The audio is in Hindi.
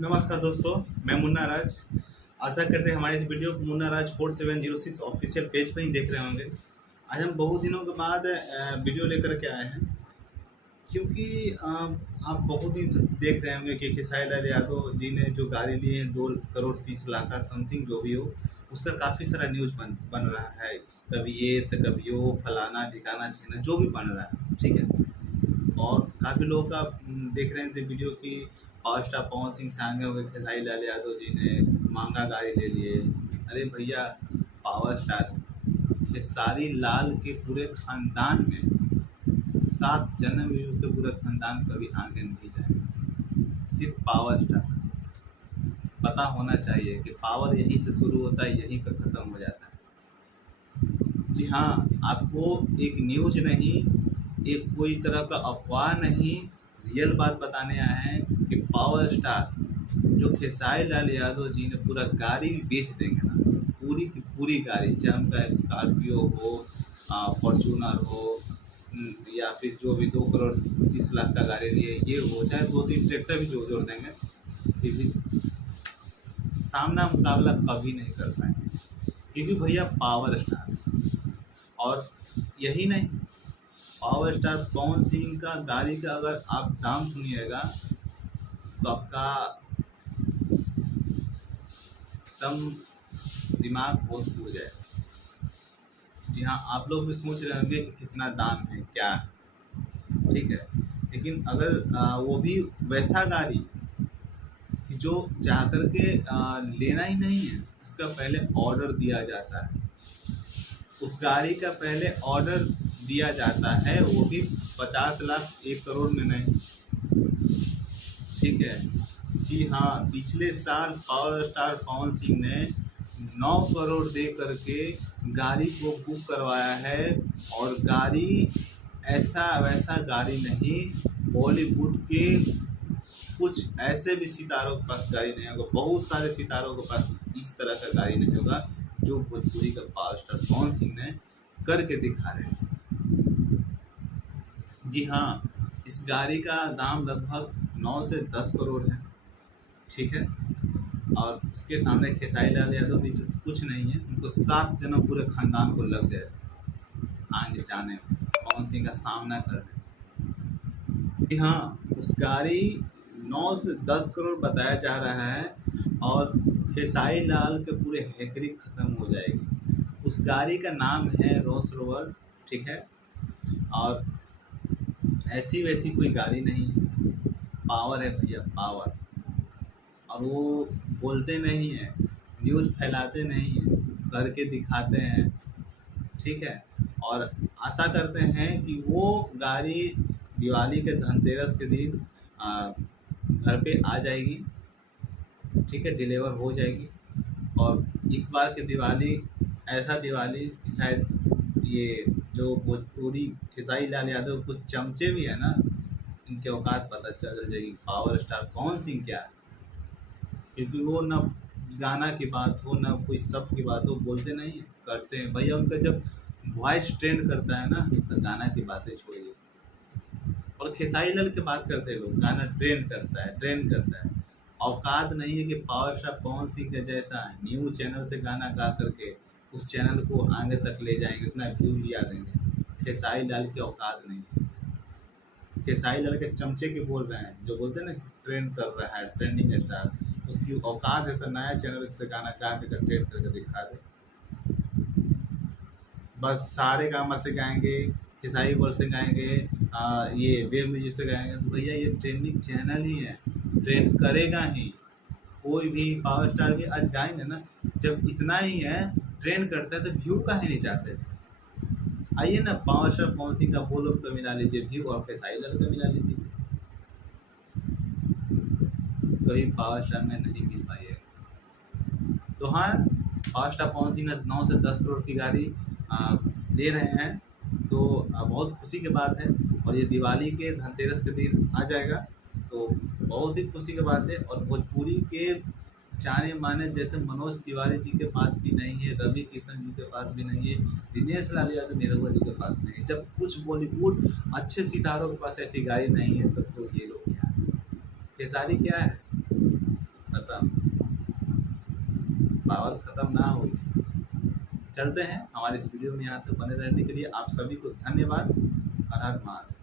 नमस्कार दोस्तों, मैं मुन्ना राज। आशा करते हैं हमारे इस वीडियो को मुन्ना राज 4706 ऑफिशियल पेज पर ही देख रहे होंगे। आज हम बहुत दिनों के बाद वीडियो लेकर के आए हैं, क्योंकि आप बहुत ही देख रहे होंगे कि खेसारी लाल यादव जी ने जो गाड़ी लिए हैं 2 करोड़ 30 लाख का समथिंग जो भी हो, उसका काफ़ी सारा न्यूज बन रहा है। कभी ये तो कभी वो, फलाना ठिकाना छीना जो भी बन रहा है, ठीक है। और काफ़ी लोग का देख रहे थे वीडियो की पावर स्टार पवन सिंह से आगे हो गए, खेसारी लाल यादव जी ने महंगा गाड़ी ले लिए। अरे भैया, पावर स्टार खेसारी लाल के पूरे खानदान में 7 जन्म भी उसके पूरे खानदान कभी आगे नहीं जाएगा। सिर्फ पावर स्टार पता होना चाहिए कि पावर यहीं से शुरू होता है, यहीं पर ख़त्म हो जाता है। जी हाँ, आपको एक न्यूज नहीं, एक कोई तरह का अफवाह नहीं, रियल बात बताने आए हैं कि पावर स्टार जो खेसारी लाल यादव जी ने पूरा गाड़ी भी बेच देंगे ना, पूरी की पूरी गाड़ी, चाहे उनका स्कॉर्पियो हो, फॉर्चूनर हो, या फिर जो भी 2 करोड़ 30 लाख का गाड़ी लिए ये हो, चाहे 2-3 ट्रैक्टर भी जोड़ देंगे, फिर भी सामना मुकाबला कभी नहीं कर पाएंगे, क्योंकि भैया पावर स्टार। और यही नहीं, पावर स्टार पवन सिंह का गाड़ी का अगर आप दाम सुनिएगा तो आपका एकदम दिमाग बहुत हो जाएगा। जी हाँ, आप लोग भी सोच रहे होंगे कि कितना दाम है, क्या है, ठीक है। लेकिन अगर वो भी वैसा गाड़ी कि जो जा कर के लेना ही नहीं है, उसका पहले ऑर्डर दिया जाता है, उस गाड़ी का पहले ऑर्डर दिया जाता है, वो भी 50 लाख 1 करोड़ में नहीं, ठीक है। जी हाँ, पिछले साल पावर स्टार पवन सिंह ने 9 करोड़ दे करके गाड़ी को बुक करवाया है। और गाड़ी ऐसा वैसा गाड़ी नहीं, बॉलीवुड के कुछ ऐसे भी सितारों के पास गाड़ी नहीं होगा, बहुत सारे सितारों के पास इस तरह का गाड़ी नहीं होगा जो भोजपुरी का पावर स्टार पवन सिंह ने करके दिखा रहे हैं। जी हाँ, इस गाड़ी का दाम लगभग 9 से 10 करोड़ है, ठीक है। और उसके सामने खेसारी लाल यादव जी कुछ नहीं है, उनको 7 जन्म पूरे खानदान को लग जाए आगे जाने में, पवन सिंह का सामना करने। जी हाँ, उस गाड़ी 9 से 10 करोड़ बताया जा रहा है, और खेसारी लाल के पूरे हैकरिंग खत्म हो जाएगी। उस गाड़ी का नाम है रोल्स रॉयस, ठीक है। और ऐसी वैसी कोई गाड़ी नहीं है, पावर है भैया, पावर। और वो बोलते नहीं हैं, न्यूज़ फैलाते नहीं हैं, करके दिखाते हैं, ठीक है। और आशा करते हैं कि वो गाड़ी दिवाली के धनतेरस के दिन घर पे आ जाएगी, ठीक है, डिलीवर हो जाएगी। और इस बार की दिवाली ऐसा दिवाली कि शायद ये जो भोजपुरी खेसारी लाल यादव कुछ चमचे भी है ना, इनके औकात पता चल जाएगी पावर स्टार पवन सिंह क्या है। क्योंकि वो ना गाना की बात हो, ना कोई शब्द की बात हो, बोलते नहीं है, करते हैं भैया। उनका जब वॉइस ट्रेंड करता है ना, तो गाना की बातें छोड़िए, और खेसारी लाल की बात करते हैं लोग, गाना ट्रेंड करता है, ट्रेंड करता है। औकात नहीं है कि पावर स्टार पवन सिंह के जैसा न्यूज़ चैनल से गाना गा करके उस चैनल को आगे तक ले जाएंगे, इतना व्यू लिया देंगे। खेसारी लाल की औकात नहीं है। खेसारी लाल के चमचे के बोल रहे हैं, जो बोलते हैं ना ट्रेंड कर रहा है, ट्रेंडिंग स्टार, उसकी औकात है तो नया चैनल से गाना गा के ट्रेंड करके दिखा दे। बस सारे गामा से गाएंगे, खेसारी वर्ल्ड से गाएंगे, ये वेब म्यूजिक से गाएंगे, तो भैया ये ट्रेंडिंग चैनल ही है, ट्रेंड करेगा ही। कोई भी पावर स्टार भी आज गाएंगे ना, जब इतना ही है ट्रेंड करता है तो व्यू काहे नहीं चाहते। आइए ना, पावर स्टार पवन सिंह का बोलो तो मिला लीजिए व्यू, और खेसारी लाल का मिला लीजिए, कभी पावर स्टार में नहीं मिल पाइएगा। तो हाँ, पावर स्टार पवन सिंह ने 9 से 10 करोड़ की गाड़ी ले रहे हैं, तो बहुत खुशी की बात है। और ये दिवाली के धनतेरस के दिन आ जाएगा, तो बहुत ही खुशी की बात है। और भोजपुरी के जाने माने जैसे मनोज तिवारी जी के पास भी नहीं है, रवि किशन जी के पास भी नहीं है, दिनेश लाल यादव निरहुआ जी के पास नहीं है, जब कुछ बॉलीवुड अच्छे सितारों के पास ऐसी गाड़ी नहीं है, तब तो ये लोग क्या है, खेसारी क्या है, पावर ख़त्म ना हुई। चलते हैं हमारे इस वीडियो में यहाँ तक बने रहने के लिए आप सभी को धन्यवाद। हर हर महादेव।